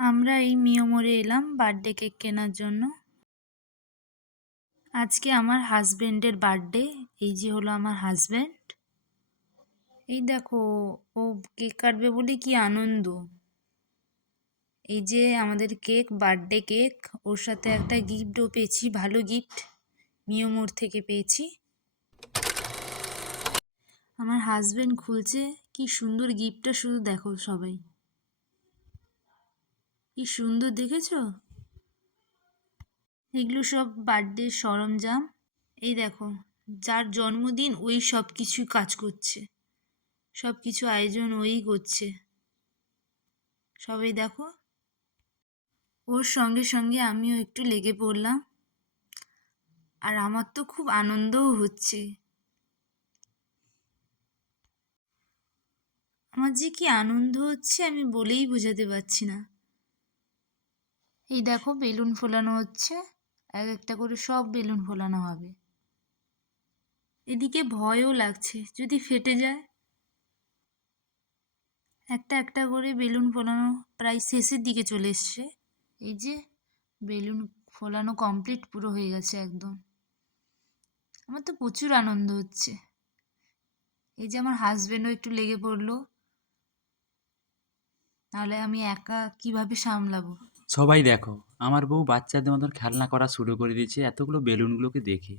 আমরা এই মিয়ামরে এলাম বার্থডে কেক কেনার জন্য। আজকে আমার হাজবেন্ডের বার্থডে। এই যে হলো আমার হাজবেন্ড। এই দেখো, ও কেক কাটবে বলে কি আনন্দ। এই যে আমাদের কেক, বার্থডে কেক, ওর সাথে একটা গিফটও পেয়েছি, ভালো গিফট মিয়ামোর থেকে পেয়েছি। আমার হাজবেন্ড খুলছে, কি সুন্দর গিফটটা, শুধু দেখো সবাই, কি সুন্দর দেখেছো। এগুলো সব বার্থডে সরঞ্জাম। এই দেখো, যার জন্মদিন ওই সব কিছু কাজ করছে, সব কিছু আয়োজন ওই করছে। সবাই দেখো, ওর সঙ্গে সঙ্গে আমিও একটু লেগে পড়লাম। আর আমার তো খুব আনন্দও হচ্ছে। আমার যে কি আনন্দ হচ্ছে আমি বলেই বোঝাতে পারছি না। এই দেখো, বেলুন ফোলানো হচ্ছে, এক একটা করে সব বেলুন ফোলানো হবে। এদিকে ভয়ও লাগছে, যদি ফেটে যায়। একটা একটা করে বেলুন ফোলানো প্রায় শেষের দিকে চলে এসছে। এই যে বেলুন ফোলানো কমপ্লিট পুরো হয়ে গেছে একদম। আমার তো প্রচুর আনন্দ হচ্ছে। এই যে আমার হাজবেন্ডও একটু লেগে পড়লো, নাহলে আমি একা কিভাবে সামলাবো। সবাই দেখো, আমার বউ বাচ্চাদের মতন খেলনা করা শুরু করে দিয়েছে এতগুলো বেলুনগুলোকে দেখে।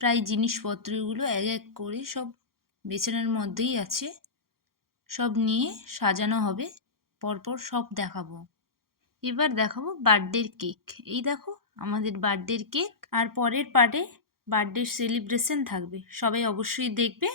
প্রায় জিনিসপত্রগুলো এক এক করে সব বেছানোর মধ্যেই আছে, সব নিয়ে সাজানো হবে, পরপর সব দেখাবো। এবার দেখাবো বার্থডের কেক। এই দেখো আমাদের বার্থডের কেক। আর পরের পার্টে বার্থডে সেলিব্রেশন থাকবে, সবাই অবশ্যই দেখবে।